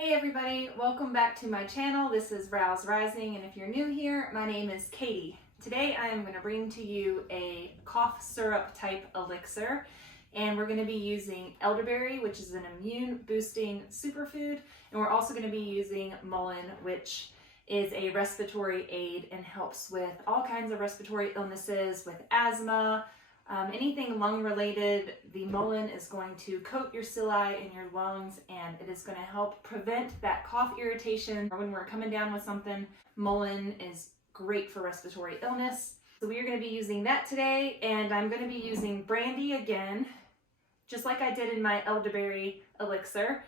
Hey everybody, welcome back to my channel. This is Rouse Rising, and if you're new here, my name is Katie. Today I am going to bring to you a cough syrup type elixir, and we're going to be using elderberry, which is an immune boosting superfood, and we're also going to be using mullein, which is a respiratory aid and helps with all kinds of respiratory illnesses, with asthma, anything lung related. The mullein is going to coat your cilia in your lungs, and it is going to help prevent that cough irritation. When we're coming down with something, mullein is great for respiratory illness. So we are going to be using that today, and I'm going to be using brandy again, just like I did in my elderberry elixir.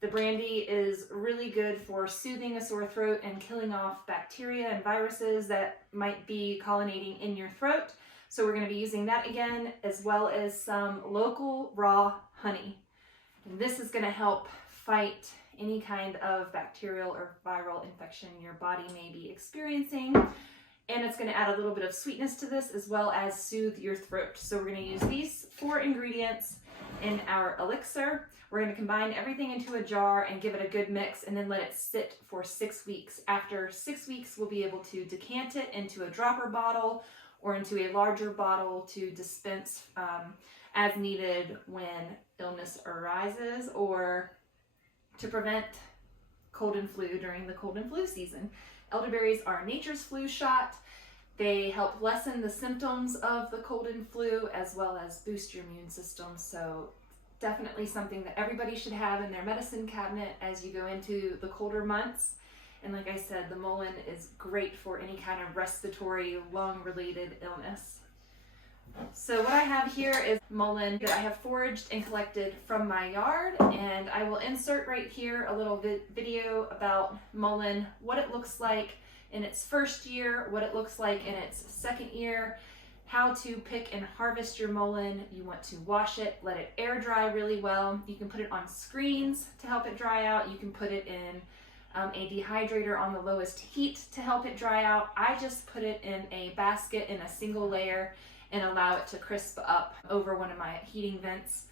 The brandy is really good for soothing a sore throat and killing off bacteria and viruses that might be colonizing in your throat. So we're going to be using that again, as well as some local raw honey. And this is going to help fight any kind of bacterial or viral infection your body may be experiencing. And it's going to add a little bit of sweetness to this, as well as soothe your throat. So we're going to use these 4 ingredients in our elixir. We're going to combine everything into a jar and give it a good mix, and then let it sit for 6 weeks. After 6 weeks, we'll be able to decant it into a dropper bottle or into a larger bottle to dispense as needed when illness arises, or to prevent cold and flu during the cold and flu season. Elderberries are nature's flu shot. They help lessen the symptoms of the cold and flu, as well as boost your immune system. So definitely something that everybody should have in their medicine cabinet as you go into the colder months. And like I said, the mullein is great for any kind of respiratory, lung-related illness. So what I have here is mullein that I have foraged and collected from my yard, and I will insert right here a little video about mullein, what it looks like in its first year, what it looks like in its second year, how to pick and harvest your mullein. You want to wash it, let it air dry really well. You can put it on screens to help it dry out. You can put it in a dehydrator on the lowest heat to help it dry out. I just put it in a basket in a single layer and allow it to crisp up over one of my heating vents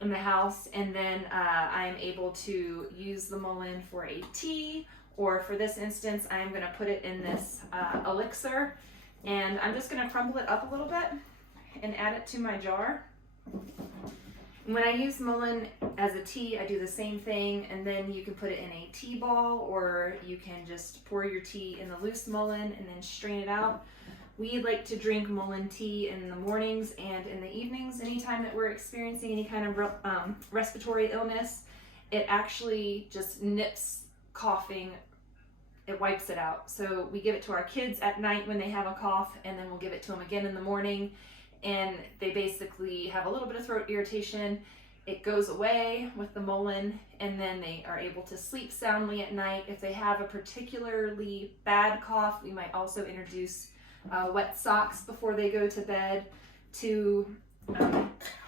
in the house. And then I'm able to use the mullein for a tea, or for this instance, I'm going to put it in this elixir, and I'm just going to crumble it up a little bit and add it to my jar. When I use mullein as a tea, I do the same thing, and then you can put it in a tea ball, or you can just pour your tea in the loose mullein and then strain it out. We like to drink mullein tea in the mornings and in the evenings, anytime that we're experiencing any kind of respiratory illness. It actually just nips coughing, it wipes it out. So we give it to our kids at night when they have a cough, and then we'll give it to them again in the morning. And they basically have a little bit of throat irritation. It goes away with the mullein, and then they are able to sleep soundly at night. If they have a particularly bad cough, we might also introduce wet socks before they go to bed to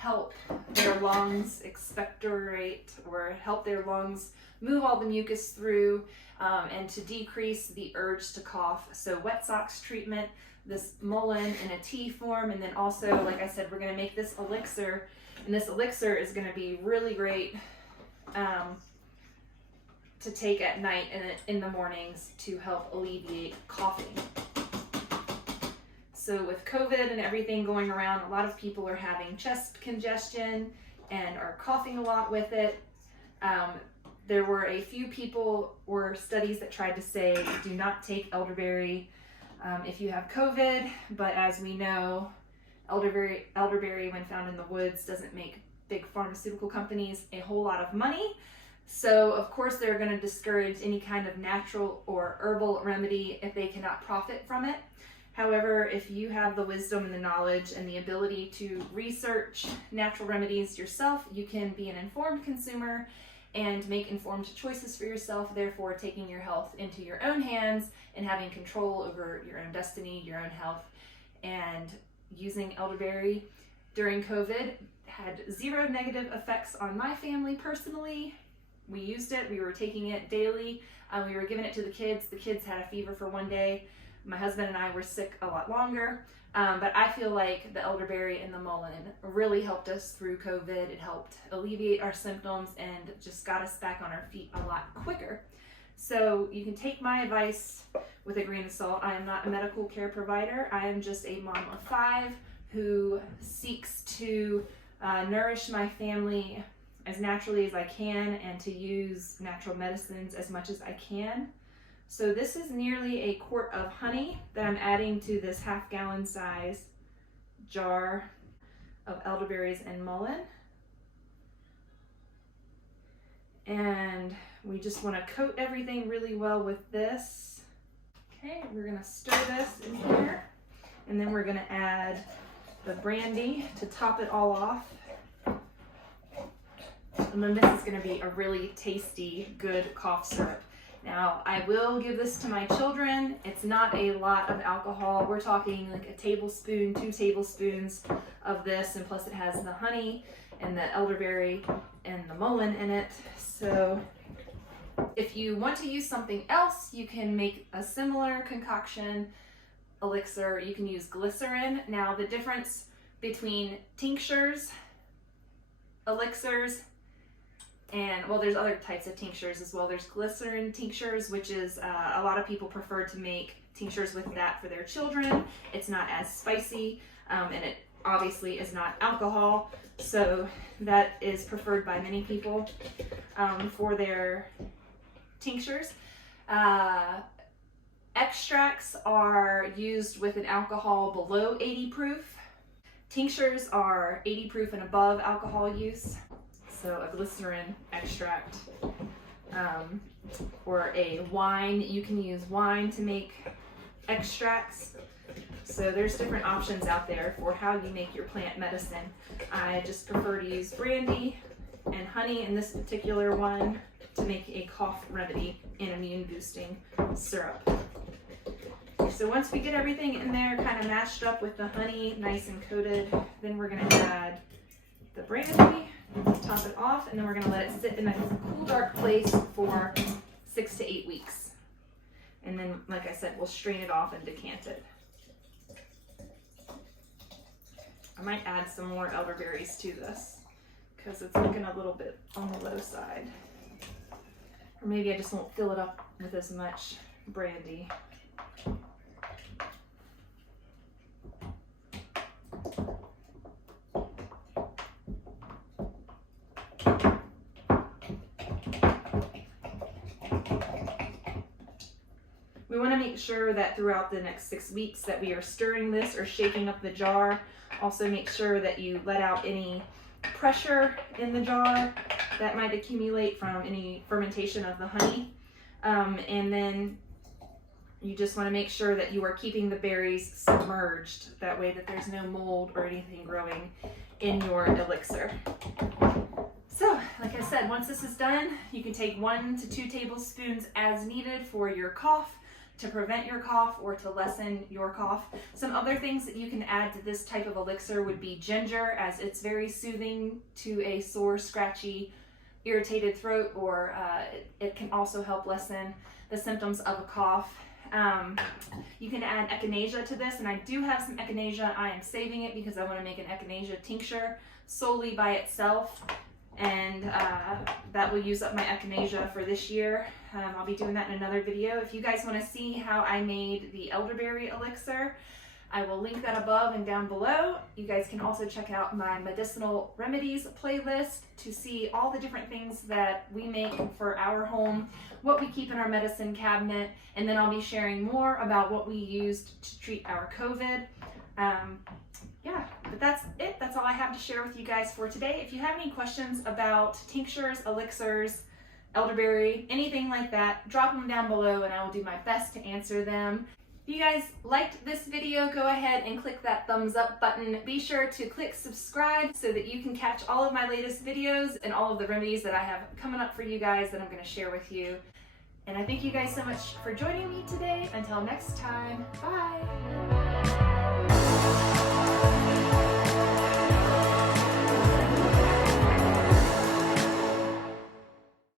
help their lungs expectorate, or help their lungs move all the mucus through, and to decrease the urge to cough. So wet socks treatment, this mullein in a tea form, and then also, like I said, we're going to make this elixir, and this elixir is going to be really great to take at night and in the mornings to help alleviate coughing. So with COVID and everything going around, a lot of people are having chest congestion and are coughing a lot with it. There were a few people or studies that tried to say do not take elderberry if you have COVID, but as we know, elderberry when found in the woods doesn't make big pharmaceutical companies a whole lot of money. So of course they're going to discourage any kind of natural or herbal remedy if they cannot profit from it. However, if you have the wisdom and the knowledge and the ability to research natural remedies yourself, you can be an informed consumer and make informed choices for yourself, therefore taking your health into your own hands and having control over your own destiny, your own health. And using elderberry during COVID had 0 negative effects on my family personally. We used it, we were taking it daily, we were giving it to the kids. The kids had a fever for one day. My husband and I were sick a lot longer, but I feel like the elderberry and the mullein really helped us through COVID. It helped alleviate our symptoms and just got us back on our feet a lot quicker. So you can take my advice with a grain of salt. I am not a medical care provider. I am just a mom of 5 who seeks to nourish my family as naturally as I can and to use natural medicines as much as I can. So this is nearly a quart of honey that I'm adding to this half-gallon size jar of elderberries and mullein. And we just want to coat everything really well with this. Okay, we're going to stir this in here, and then we're going to add the brandy to top it all off. And then this is going to be a really tasty, good cough syrup. Now, I will give this to my children. It's not a lot of alcohol. We're talking like a tablespoon, 2 tablespoons of this, and plus it has the honey and the elderberry and the mullein in it. So if you want to use something else, you can make a similar concoction elixir. You can use glycerin. Now, the difference between tinctures, elixirs, and, well, there's other types of tinctures as well. There's glycerin tinctures, which is a lot of people prefer to make tinctures with that for their children. It's not as spicy, and it obviously is not alcohol, so that is preferred by many people for their tinctures. Extracts are used with an alcohol below 80 proof. Tinctures are 80 proof and above alcohol use. So a glycerin extract, or a wine. You can use wine to make extracts. So there's different options out there for how you make your plant medicine. I just prefer to use brandy and honey in this particular one to make a cough remedy and immune boosting syrup. So once we get everything in there kind of mashed up with the honey, nice and coated, then we're going to add the brandy, top it off, and then we're going to let it sit in a cool, dark place for 6 to 8 weeks. And then, like I said, we'll strain it off and decant it. I might add some more elderberries to this because it's looking a little bit on the low side. Or maybe I just won't fill it up with as much brandy. We want to make sure that throughout the next 6 weeks that we are stirring this or shaking up the jar. Also make sure that you let out any pressure in the jar that might accumulate from any fermentation of the honey. And then you just want to make sure that you are keeping the berries submerged. That way that there's no mold or anything growing in your elixir. So, like I said, once this is done, you can take 1 to 2 tablespoons as needed for your cough, to prevent your cough or to lessen your cough. Some other things that you can add to this type of elixir would be ginger, as it's very soothing to a sore, scratchy, irritated throat, or it can also help lessen the symptoms of a cough. You can add echinacea to this, and I do have some echinacea. I am saving it because I want to make an echinacea tincture solely by itself, and that will use up my echinacea for this year. I'll be doing that in another video. If you guys want to see how I made the elderberry elixir, I will link that above and down below. You guys can also check out my medicinal remedies playlist to see all the different things that we make for our home, what we keep in our medicine cabinet, and then I'll be sharing more about what we used to treat our COVID. Yeah, but that's it. That's all I have to share with you guys for today. If you have any questions about tinctures, elixirs, elderberry, anything like that, drop them down below and I will do my best to answer them. If you guys liked this video, go ahead and click that thumbs up button. Be sure to click subscribe so that you can catch all of my latest videos and all of the remedies that I have coming up for you guys that I'm going to share with you. And I thank you guys so much for joining me today. Until next time, bye!